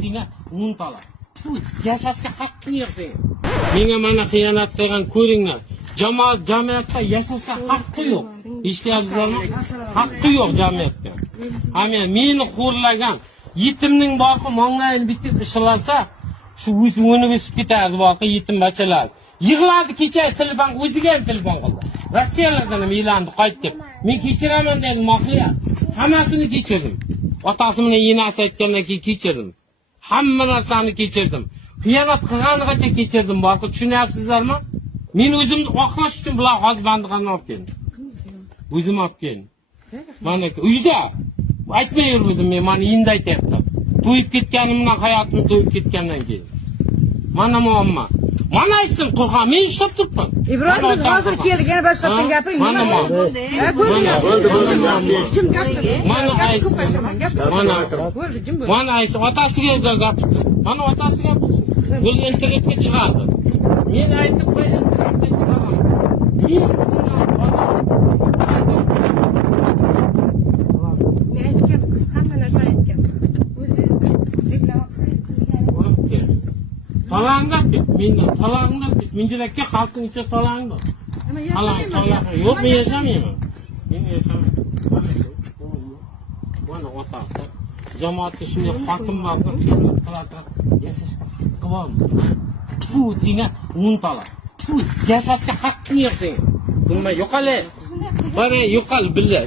Senga untala. Yashashga haqqing yo'q sen. Menga mana xiyonat qilgan ko'ringlar. Jamiyatda yashashga haqqi yo'q. Eshityapsizlarmi? Haqqi yo'q jamiyatga. Hamma meni xo'rlagan yetimning borqi monglayini bitib ishlasa, shu o'sib ketadi borqi yetim bachalar. Yig'ladi kecha telefon o'ziga ham telefon qildi. Rossiyalardan ham e'landi qayt deb. Men kechiraman dedim Moqiya. Hammasini kechirdim. Otasi bilan yenasi aytgandan keyin kechirdim. Hamma narsani kechirdim. Xiyonat qilganigacha kechirdim borqi, tushunyapsizlarmi? Men o'zimni oqlash uchun bular hozbandixona olib keldim. O'zim olib keldim. Mana uyda aytmay yurdim men, mana endi aytyapman. To'yib ketganimdan, hayotim to'yib ketgandan keyin. Mana muammo. Mana aytsin Qur'on, men ishlab turibman. Ibrohim biz hozir keldik, yana boshqatdan gapiring. Mana bo'ldi. Mana aytsin. Mana aytsin, otasiga gapirdi. Mana otasiga gapirsin. Bu internetga chiqardi. Men aytib qo'ydim, internetga chiqaraman. Men aytgan, hamma narsa aytgan. O'zi reklama qilib Talanglar bit, mendan talanglar bit. Minjirakka xalqning ichida talang bor. Talang. Yo'q, men yashamayman. Men yashamayman. Mana otasi. Jamoatga shunday xotin borib, yashashga haqqi bormi? Senga untala. Yashashga haqqing yo'q senga. Nima yo'qale? Mana yo'qal billah.